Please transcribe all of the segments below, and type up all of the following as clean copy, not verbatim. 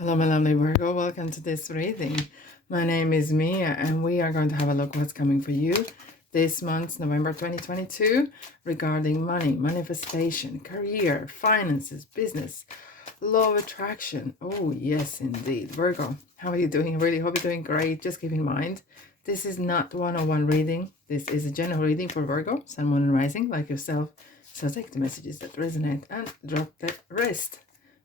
Hello, my lovely Virgo. Welcome to this reading. My name is Mia, and we are going to have a look what's coming for you this month, November 2022, regarding money, manifestation, career, finances, business, law of attraction. Oh, yes, indeed. Virgo, how are you doing? I really hope you're doing great. Just keep in mind, this is not one-on-one reading. This is a general reading for Virgo, Sun, Moon, and Rising, like yourself. So take the messages that resonate and drop the rest.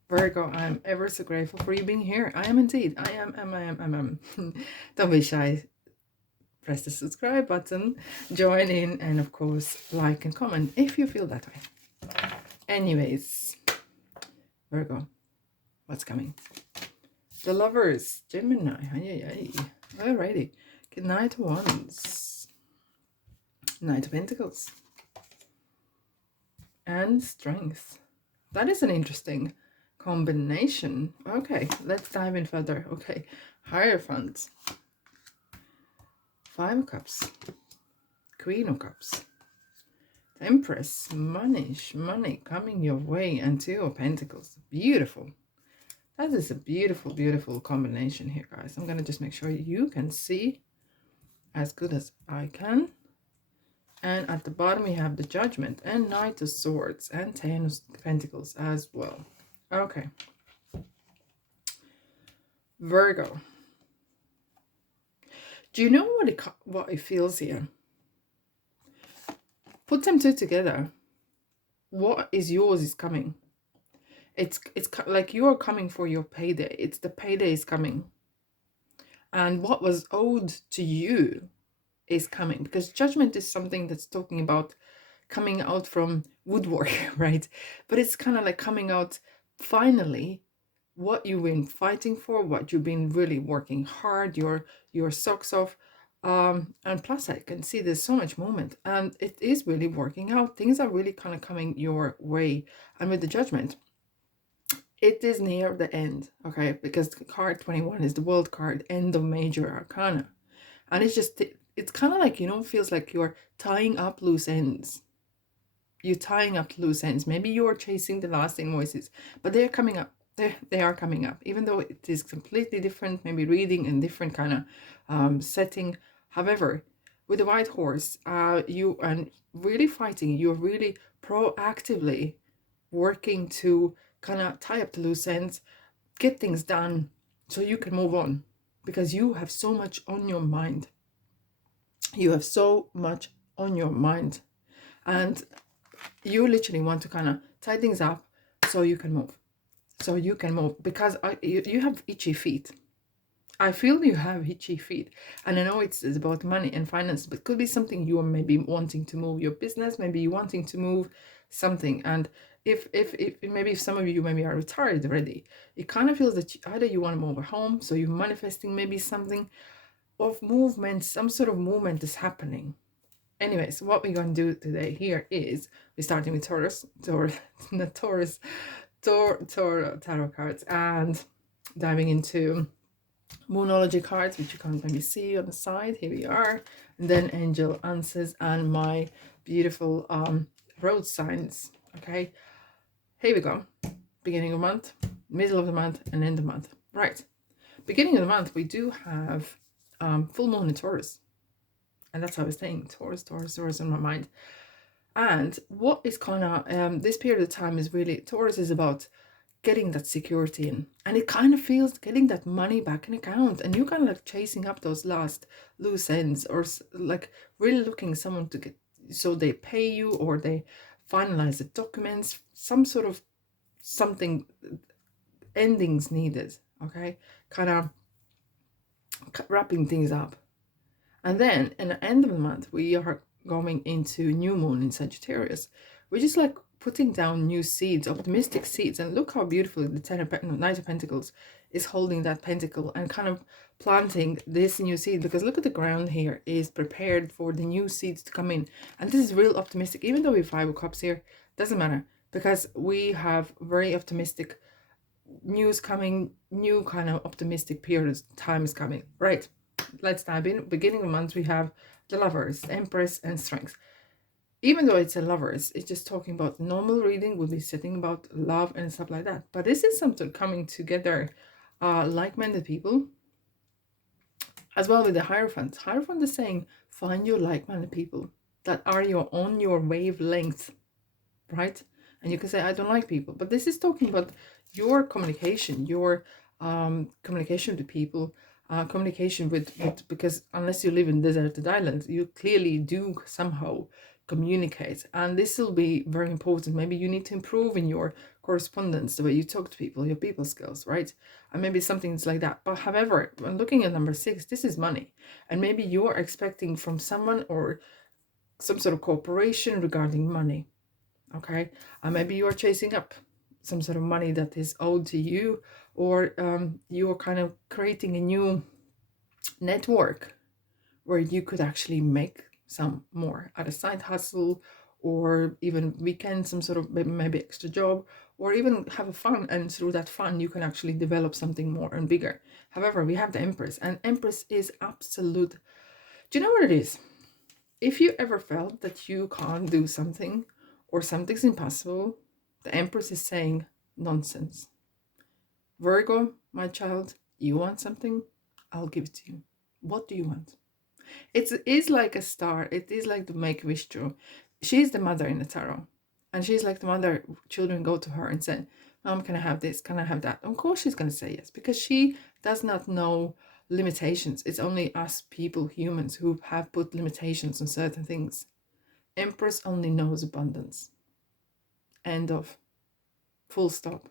Virgo, I'm ever so grateful for you being here. I am indeed. I am. Don't be shy. Press the subscribe button, join in, and of course, like and comment if you feel that way. Anyways, Virgo, what's coming? The Lovers, Gemini. Alrighty. Good Knight of Wands, Knight of Pentacles, and Strength. That is an interesting combination. Okay, let's dive in further. Okay, Hierophant, Five of Cups, Queen of Cups, Empress, money coming your way, and Two of Pentacles. Beautiful. That is a beautiful combination here, guys. I'm gonna just make sure you can see as good as I can. And at the bottom we have the Judgment and Knight of Swords and Ten of Pentacles as well. Okay, Virgo. Do you know what it feels here? Put them two together. What is yours is coming. It's like you are coming for your payday. It's the payday is coming. And what was owed to you is coming. Because Judgment is something that's talking about coming out from woodwork, right? But it's kind of like coming out finally what you've been fighting for, what you've been really working hard, your socks off. And plus I can see there's so much movement and it is really working out. Things are really kind of coming your way. And with the Judgment, it is near the end, okay? Because card 21 is the World card, end of major arcana. And it's kind of like, feels like you're tying up loose ends. You're tying up loose ends. Maybe you're chasing the last invoices, but they're coming up. They are coming up, even though it is completely different, maybe reading in different kind of setting. However, with the White Horse, you are really fighting. You're really proactively working to kind of tie up the loose ends, get things done so you can move on, because you have so much on your mind. You have so much on your mind, and you literally want to kind of tie things up so you can move. So you can move, because you have itchy feet. I feel you have itchy feet. And I know it's about money and finance, but it could be something you are maybe wanting to move your business, maybe you wanting to move something. And if maybe some of you maybe are retired already, it kind of feels that either you want to move home, so you're manifesting maybe something of movement, some sort of movement is happening. Anyways, what we're going to do today here is we're starting with tarot cards, and diving into Moonology cards, which you can maybe see on the side. Here we are. And then angel answers and my beautiful road signs. Okay, here we go. Beginning of the month, middle of the month, and end of the month. Right, beginning of the month we do have full moon in Taurus, and that's how I was saying Taurus in my mind. And what is kind of this period of time is really, Taurus is about getting that security in, and it kind of feels getting that money back in account, and you kind of like chasing up those last loose ends, or like really looking someone to get, so they pay you or they finalize the documents, some sort of something, endings needed, okay, kind of wrapping things up. And then in the end of the month we are going into new moon in Sagittarius, which is like putting down new seeds, optimistic seeds. And look how beautifully the Knight of Pentacles is holding that pentacle and kind of planting this new seed, because look at the ground here is prepared for the new seeds to come in. And this is real optimistic, even though we have Five of Cups here, doesn't matter, because we have very optimistic news coming, new kind of optimistic periods, time is coming. Right, let's dive in. Beginning of the month we have the Lovers, Empress, and Strength. Even though it's a Lovers, it's just talking about normal reading, would be setting about love and stuff like that. But this is something coming together like-minded people, as well with the Hierophant. Hierophant is saying, find your like-minded people that are on your wavelength, right? And you can say, I don't like people, but this is talking about your communication, your communication to people, communication with, because unless you live in deserted islands, you clearly do somehow communicate. And this will be very important. Maybe you need to improve in your correspondence, the way you talk to people, your people skills, right? And maybe something's like that. But however, when looking at number 6, this is money. And maybe you're expecting from someone or some sort of cooperation regarding money. Okay, maybe you are chasing up some sort of money that is owed to you, or you are kind of creating a new network where you could actually make some more at a side hustle, or even weekend, some sort of maybe extra job, or even have a fun, and through that fun you can actually develop something more and bigger. However, we have the Empress, and Empress is absolute. Do you know what it is? If you ever felt that you can't do something or something's impossible, the Empress is saying nonsense. Virgo, my child, you want something? I'll give it to you. What do you want? It is like a star. It is like the Make-A-Wish draw. She's the mother in the tarot. And she's like the mother. Children go to her and say, Mom, can I have this? Can I have that? Of course she's going to say yes, because she does not know limitations. It's only us people, humans, who have put limitations on certain things. Empress only knows abundance. End of. Full stop.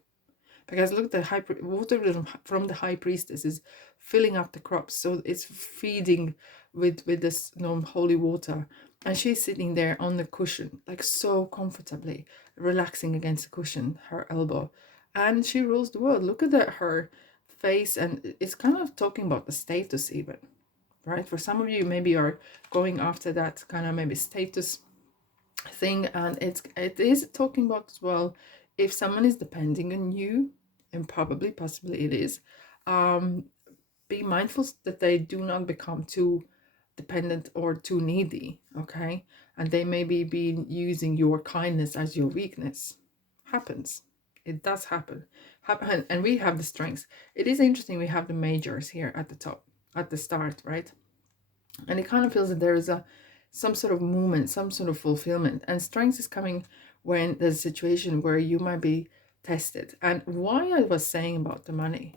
Because look, the water from the high priestess is filling up the crops, so it's feeding with this holy water, and she's sitting there on the cushion, like so comfortably, relaxing against the cushion, her elbow, and she rules the world. Look at her face, and it's kind of talking about the status even, right? For some of you, maybe are going after that kind of maybe status thing, and it is talking about as well, if someone is depending on you, and possibly it is, be mindful that they do not become too dependent or too needy. Okay, and they maybe be using your kindness as your weakness. Happens. It does happen. And we have the strengths. It is interesting, we have the majors here at the top, at the start, right? And it kind of feels that there is some sort of movement, some sort of fulfillment, and strength is coming when there's a situation where you might be tested. And why I was saying about the money,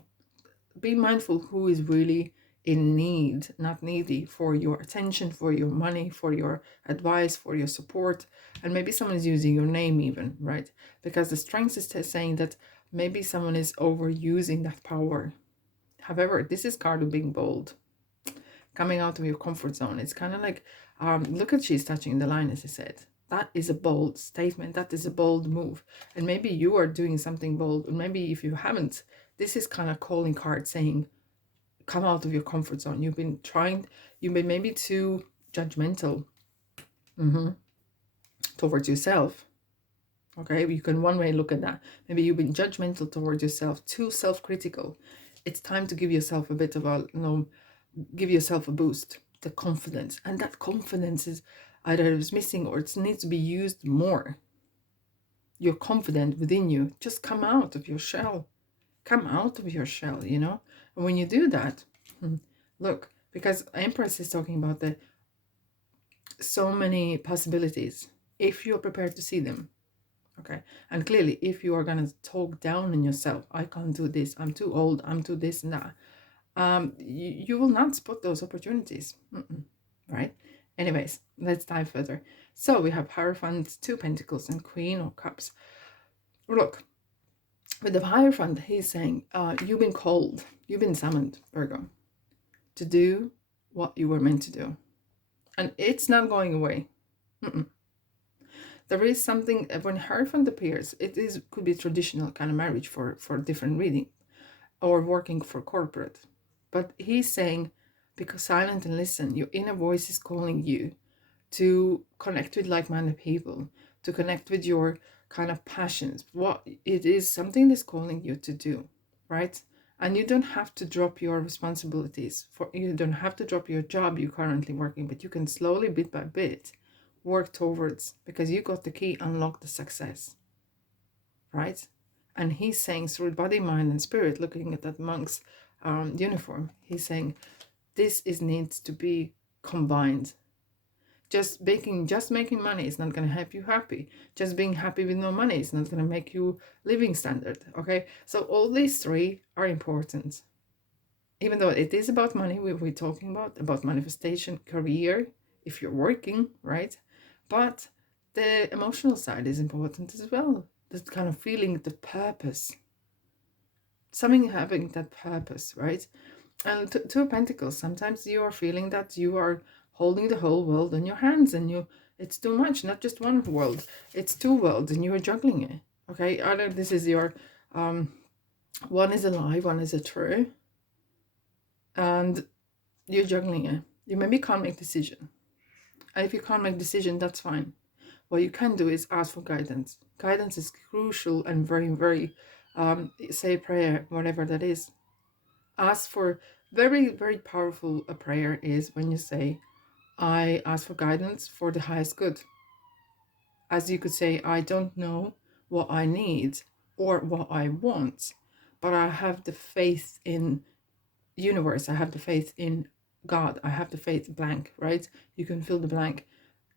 be mindful who is really in need, not needy, for your attention, for your money, for your advice, for your support. And maybe someone is using your name even, right? Because the strength is saying that maybe someone is overusing that power. However, this is card of being bold, coming out of your comfort zone. It's kind of like, look at, she's touching the line, as I said. That is a bold statement. That is a bold move. And maybe you are doing something bold. And maybe if you haven't, this is kind of calling card saying, come out of your comfort zone. You've been maybe too judgmental towards yourself. Okay, you can one way look at that. Maybe you've been judgmental towards yourself, too self-critical. It's time to give yourself a bit of a, give yourself a boost, the confidence. And that confidence is either it's missing or it needs to be used more. You're confident within you. Just come out of your shell. Come out of your shell, And when you do that, look, because Empress is talking about the so many possibilities, if you're prepared to see them. Okay, and clearly, if you are gonna talk down on yourself, I can't do this, I'm too old, I'm too this and that, you will not spot those opportunities. Right? Anyways, let's dive further. So we have Hierophant, 2 Pentacles, and Queen of Cups. Look, with the Hierophant, he's saying, you've been called, you've been summoned, Virgo, to do what you were meant to do. And it's not going away. There is something, when Hierophant appears, could be traditional kind of marriage for different reading, or working for corporate. But he's saying, because silent and listen, your inner voice is calling you to connect with like-minded people, to connect with your kind of passions. What it is, something that's calling you to do, right? And you don't have to drop your responsibilities. You don't have to drop your job you're currently working, but you can slowly, bit by bit, work towards, because you got the key, unlock the success, right? And he's saying through body, mind, and spirit, looking at that monk's uniform, he's saying this needs to be combined. Just making money is not going to help you happy. Just being happy with no money is not going to make you living standard. Okay, so all these three are important. Even though it is about money, we're talking about manifestation, career, if you're working, right? But the emotional side is important as well. That kind of feeling the purpose, something having that purpose, right? And two of Pentacles, sometimes you are feeling that you are holding the whole world in your hands, and it's too much, not just one world, it's two worlds, and you are juggling it. Okay, either this is your one is a lie, one is a true, and you're juggling it. You maybe can't make decision. And if you can't make decision, that's fine. What you can do is ask for guidance. Guidance is crucial and very, very, say a prayer, whatever that is. Ask for, very, very powerful a prayer is when you say, I ask for guidance for the highest good. As you could say, I don't know what I need or what I want, but I have the faith in universe. I have the faith in God. I have the faith blank, right? You can fill the blank,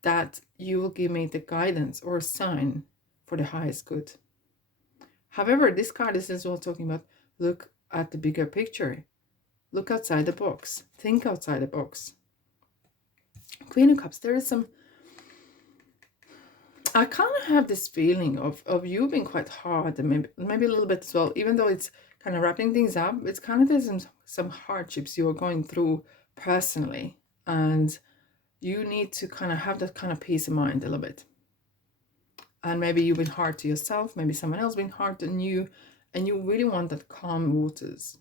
that you will give me the guidance or sign for the highest good. However, this card is as well talking about look at the bigger picture. Look outside the box. Think outside the box. Queen of Cups, there is some, I kind of have this feeling of you being quite hard, and maybe a little bit as well, even though it's kind of wrapping things up. It's kind of there's some hardships you are going through personally, and you need to kind of have that kind of peace of mind a little bit. And maybe you've been hard to yourself, maybe someone else been hard on you, and you really want that calm waters.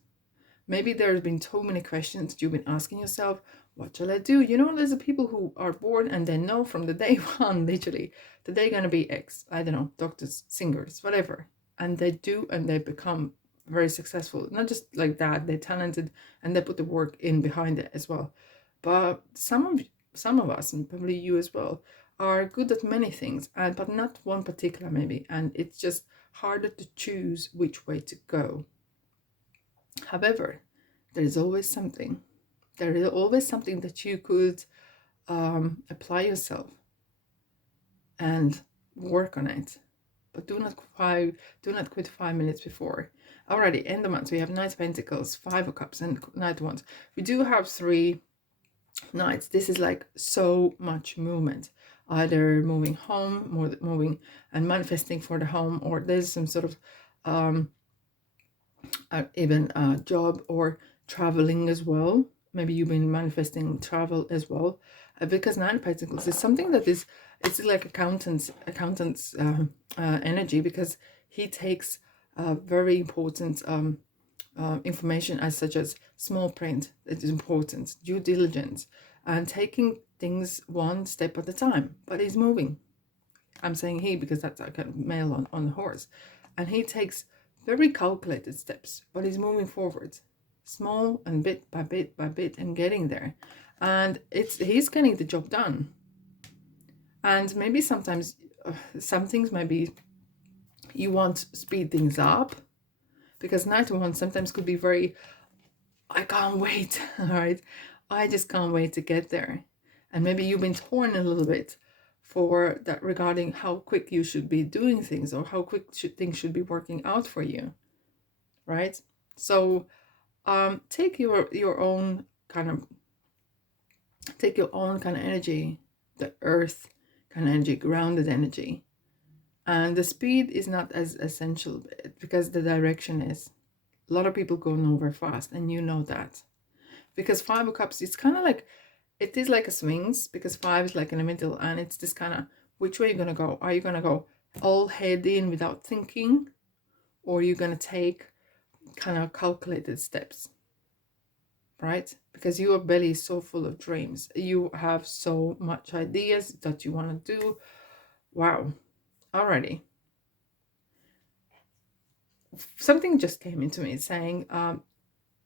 Maybe there's been so many questions you've been asking yourself, what shall I do? You know, there's the people who are born and they know from the day one, literally, that they're going to be X, I don't know, doctors, singers, whatever. And they do, and they become very successful. Not just like that, they're talented and they put the work in behind it as well. But some of us, and probably you as well, are good at many things, but not one particular maybe. And it's just harder to choose which way to go. However, there is always something. There is always something that you could apply yourself and work on it. But do not quit 5 minutes before. Already in the month we have Knight of Pentacles, Five of Cups, and Knight of Wands. We do have 3 Knights. This is like so much movement. Either moving home, moving and manifesting for the home, or there's some sort of even a job or traveling as well. Maybe you've been manifesting travel as well, because Nine of Pentacles is something that is, it's like accountant's energy, because he takes very important information as such as small print. It is important, due diligence, and taking things one step at a time. But he's moving. I'm saying he because that's like a male on the horse, and he takes very calculated steps, but he's moving forward, small and bit by bit by bit, and getting there. And he's getting the job done. And maybe sometimes some things maybe you want to speed things up, because Knight of Wands sometimes could be very, I can't wait, all right? I just can't wait to get there. And maybe you've been torn a little bit for that regarding how quick you should be doing things, or how quick things should be working out for you, right? So take your own kind of energy, the earth kind of energy, grounded energy. And the speed is not as essential, because the direction is. A lot of people go nowhere fast, and you know that. Because Five of Cups, it's kind of like, it is like a swings, because 5 is like in the middle, and it's this kind of, which way you're going to go? Are you going to go all head in without thinking? Or are you going to take kind of calculated steps? Right? Because your belly is so full of dreams. You have so much ideas that you want to do. Wow. Alrighty. Something just came into me saying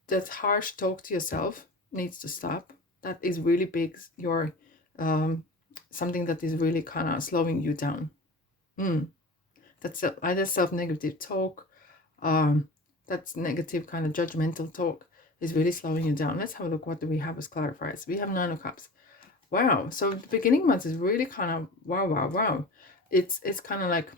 that harsh talk to yourself needs to stop. That is really big. Your something that is really kind of slowing you down. That's either self-negative talk, That's negative kind of judgmental talk is really slowing you down. Let's have a look. What do we have as clarifiers? We have Nine of Cups. Wow. So the beginning month is really kind of wow. It's kind of like,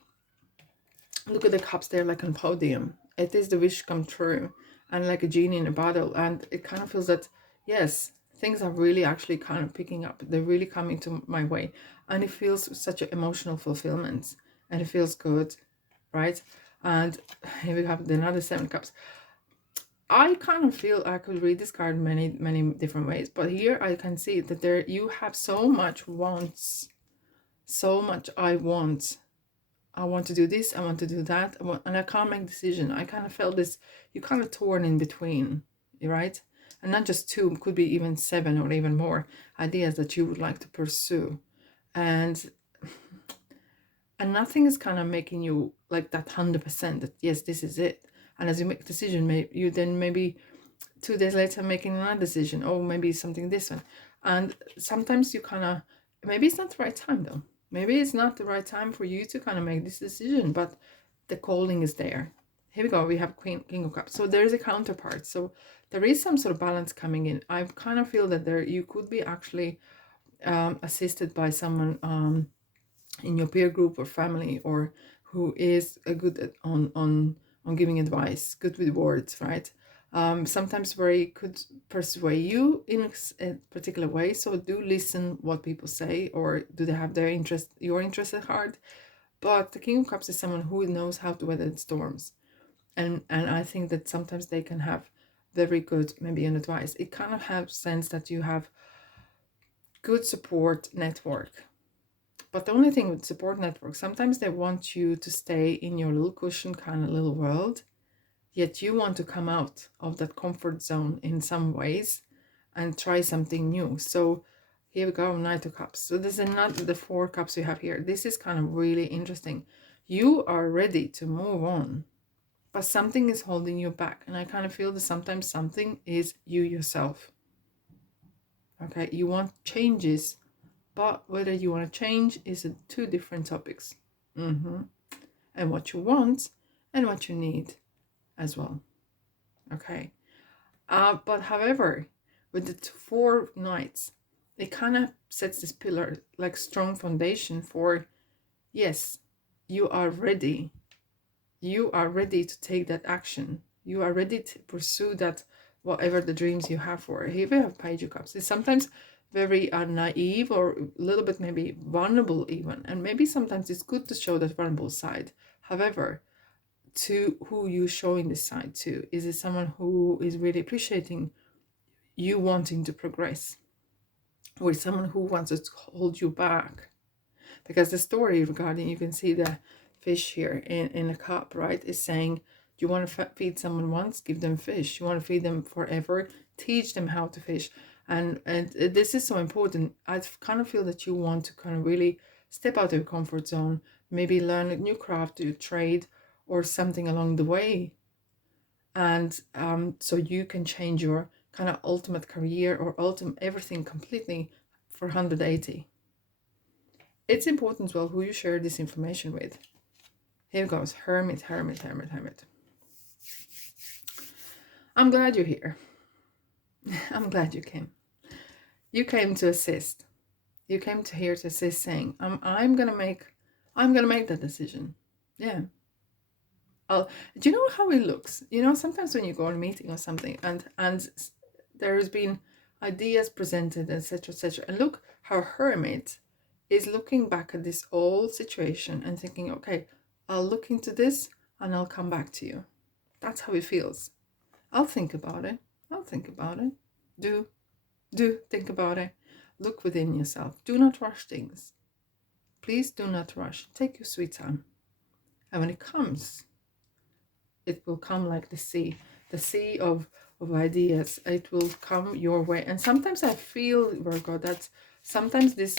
look at the cups there, like on podium. It is the wish come true, and like a genie in a bottle. And it kind of feels that, yes, things are really actually kind of picking up. They're really coming to my way, and it feels such an emotional fulfillment, and it feels good, right? And here we have another Seven Cups. I kind of feel I could read this card many different ways, but here I can see that there you have so much wants, so much I want to do this, I want to do that, and I can't make a decision. I kind of felt this, you kind of torn in between, right? And not just two, it could be even seven or even more ideas that you would like to pursue. And nothing is kind of making you like that 100% that yes, this is it. And as you make a decision, you then maybe 2 days later making another decision, or maybe something this one. And sometimes you kind of, maybe it's not the right time though. Maybe it's not the right time for you to kind of make this decision, but the calling is there. Here we go. We have King of Cups. So there is a counterpart. So there is some sort of balance coming in. I kind of feel that there you could be actually assisted by someone in your peer group or family, or who is a good at, on giving advice, good with words, right? Sometimes where he could persuade you in a particular way. So do listen what people say, or do they have your interest at heart? But the King of Cups is someone who knows how to weather the storms, and I think that sometimes they can have very good maybe an advice. It kind of has sense that you have good support network. But the only thing with support network, sometimes they want you to stay in your little cushion kind of little world, yet you want to come out of that comfort zone in some ways and try something new. So here we go, Knight of Cups. So this is not the 4 cups we have here. This is kind of really interesting. You are ready to move on, but something is holding you back. And I kind of feel that sometimes something is you yourself. Okay, you want changes, but whether you want to change is 2 different topics. And what you want and what you need as well. Okay. But however, with the 4 knights, it kind of sets this pillar, like strong foundation for, yes, you are ready. You are ready to take that action. You are ready to pursue that, whatever the dreams you have for. Here we have Page of Cups. It's sometimes very naive, or a little bit maybe vulnerable even. And maybe sometimes it's good to show that vulnerable side. However, to who you showing this side to? Is it someone who is really appreciating you wanting to progress, or someone who wants to hold you back? Because the story regarding, you can see the fish here in a cup, right, is saying, you want to feed someone once, give them fish. You want to feed them forever, teach them how to fish. And this is so important. I kind of feel that you want to kind of really step out of your comfort zone, maybe learn a new craft, do trade or something along the way. And so you can change your kind of ultimate career or ultimate everything completely for 180. It's important as well who you share this information with. Here goes, Hermit. I'm glad you're here. I'm glad you came. You came to assist. You came to here to assist, saying, I'm gonna make that decision. Yeah. Do you know how it looks? You know, sometimes when you go on a meeting or something, and there has been ideas presented, etc., and look how Hermit is looking back at this old situation and thinking, okay, I'll look into this and I'll come back to you. That's how it feels. I'll think about it. Do think about it. Look within yourself. Do not rush things. Please do not rush. Take your sweet time. And when it comes, it will come like the sea of ideas. It will come your way. And sometimes I feel, Virgo, that sometimes this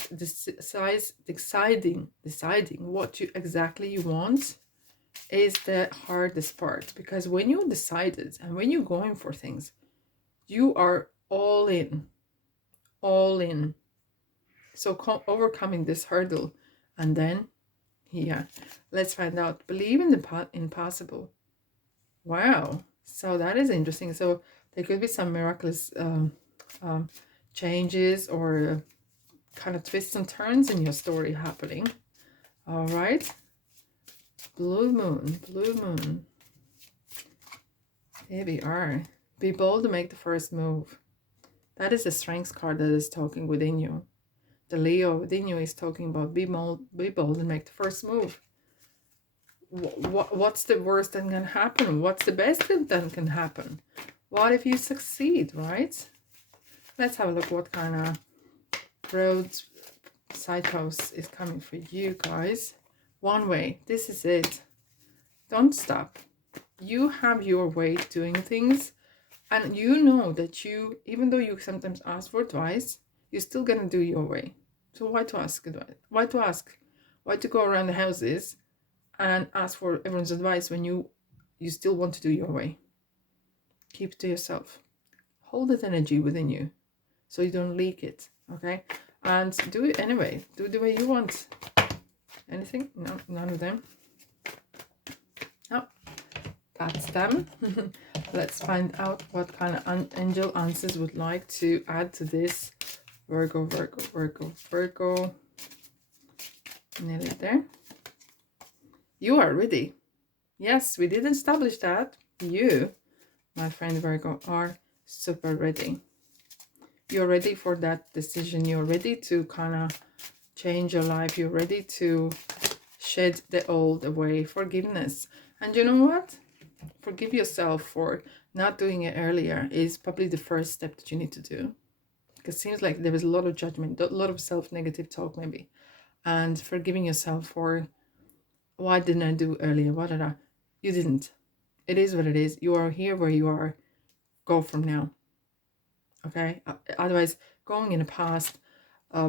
deciding what you exactly you want is the hardest part. Because when you decided and when you're going for things, you are all in. So overcoming this hurdle, and then, yeah, let's find out. Believe in the impossible. Wow. So that is interesting. So there could be some miraculous um, changes or kind of twists and turns in your story happening. All right. Blue moon, blue moon. Here we are. Be bold to make the first move. That is the strength card that is talking within you. The Leo within you is talking about be bold and make the first move. What's the worst that can happen? What's the best that can happen? What if you succeed, right? Let's have a look what kind of road signpost is coming for you guys. One way. This is it. Don't stop. You have your way of doing things, and you know that you, even though you sometimes ask for advice, you're still gonna do your way. So why to ask advice? Why to ask? Why to go around the houses and ask for everyone's advice when you still want to do your way? Keep it to yourself. Hold that energy within you so you don't leak it, okay? And do it anyway. Do it the way you want. Anything? No, none of them. No, that's them. Let's find out what kind of angel answers would like to add to this. Virgo, Virgo, Virgo, Virgo. Nearly there. You are ready. Yes, we did establish that. You, my friend Virgo, are super ready. You're ready for that decision. You're ready to kind of change your life. You're ready to shed the old away. Forgiveness. And you know what? Forgive yourself for not doing it earlier is probably the first step that you need to do. Because it seems like there is a lot of judgment, a lot of self-negative talk maybe. And forgiving yourself for, why didn't I do earlier? What did I? You didn't. It is what it is. You are here where you are. Go from now. Okay? Otherwise, going in the past,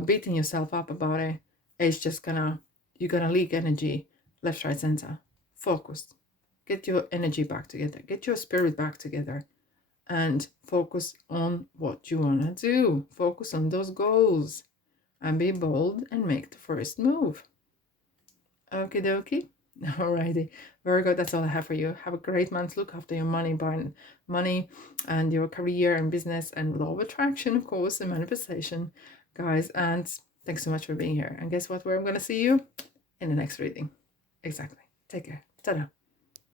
beating yourself up about it, it's just you're gonna leak energy left, right, center. Focus. Get your energy back together. Get your spirit back together. And focus on what you want to do. Focus on those goals. And be bold and make the first move. Okie dokie. Alrighty. Virgo, that's all I have for you. Have a great month. Look after your money, buying money and your career and business and law of attraction, of course, and manifestation, guys. And thanks so much for being here. And guess what? Where I'm going to see you? In the next reading. Exactly. Take care. Ta-da.